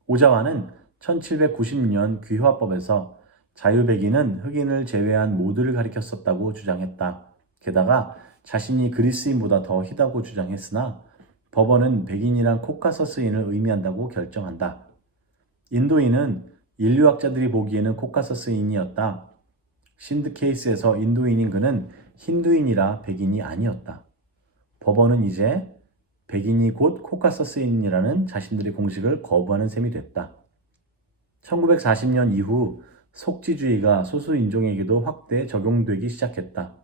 오자와는 1790년 귀화법에서 자유백인은 흑인을 제외한 모두를 가리켰었다고 주장했다. 게다가 자신이 그리스인보다 더 희다고 주장했으나 법원은 백인이란 코카서스인을 의미한다고 결정한다. 인도인은 인류학자들이 보기에는 코카서스인이었다. 신드 케이스에서 인도인인 그는 힌두인이라 백인이 아니었다. 법원은 이제 백인이 곧 코카서스인이라는 자신들의 공식을 거부하는 셈이 됐다. 1940년 이후 속지주의가 소수 인종에게도 확대 적용되기 시작했다.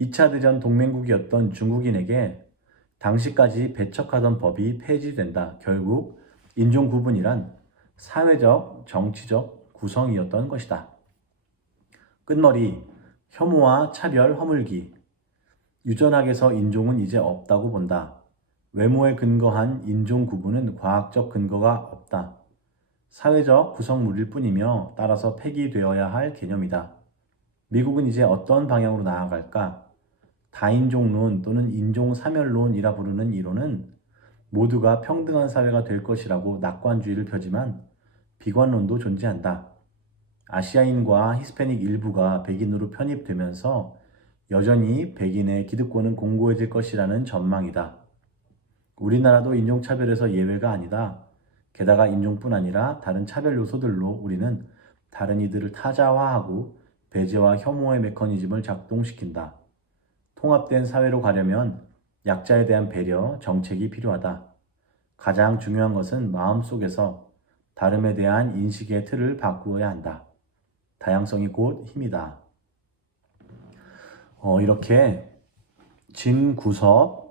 2차 대전 동맹국이었던 중국인에게 당시까지 배척하던 법이 폐지된다. 결국 인종 구분이란 사회적, 정치적 구성이었던 것이다. 끝머리, 혐오와 차별, 허물기. 유전학에서 인종은 이제 없다고 본다. 외모에 근거한 인종 구분은 과학적 근거가 없다. 사회적 구성물일 뿐이며 따라서 폐기되어야 할 개념이다. 미국은 이제 어떤 방향으로 나아갈까? 다인종론 또는 인종사멸론이라 부르는 이론은 모두가 평등한 사회가 될 것이라고 낙관주의를 펴지만 비관론도 존재한다. 아시아인과 히스패닉 일부가 백인으로 편입되면서 여전히 백인의 기득권은 공고해질 것이라는 전망이다. 우리나라도 인종차별에서 예외가 아니다. 게다가 인종뿐 아니라 다른 차별 요소들로 우리는 다른 이들을 타자화하고 배제와 혐오의 메커니즘을 작동시킨다. 통합된 사회로 가려면 약자에 대한 배려, 정책이 필요하다. 가장 중요한 것은 마음속에서 다름에 대한 인식의 틀을 바꾸어야 한다. 다양성이 곧 힘이다. 이렇게 진구섭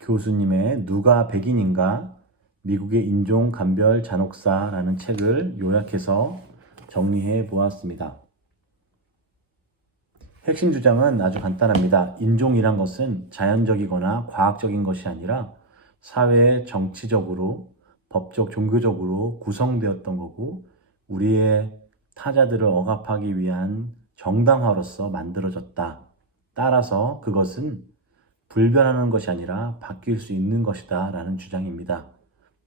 교수님의 누가 백인인가? 미국의 인종간별 잔혹사라는 책을 요약해서 정리해 보았습니다. 핵심 주장은 아주 간단합니다. 인종이란 것은 자연적이거나 과학적인 것이 아니라 사회 정치적으로, 법적, 종교적으로 구성되었던 거고 우리의 타자들을 억압하기 위한 정당화로서 만들어졌다. 따라서 그것은 불변하는 것이 아니라 바뀔 수 있는 것이다 라는 주장입니다.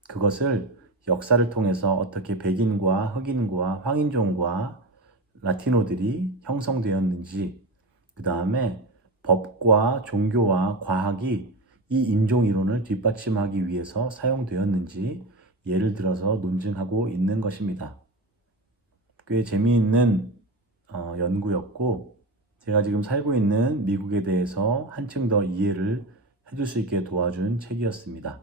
그것을 역사를 통해서 어떻게 백인과 흑인과 황인종과 라틴어들이 형성되었는지, 그 다음에 법과 종교와 과학이 이 인종 이론을 뒷받침하기 위해서 사용되었는지 예를 들어서 논증하고 있는 것입니다. 꽤 재미있는 연구였고, 제가 지금 살고 있는 미국에 대해서 한층 더 이해를 해줄 수 있게 도와준 책이었습니다.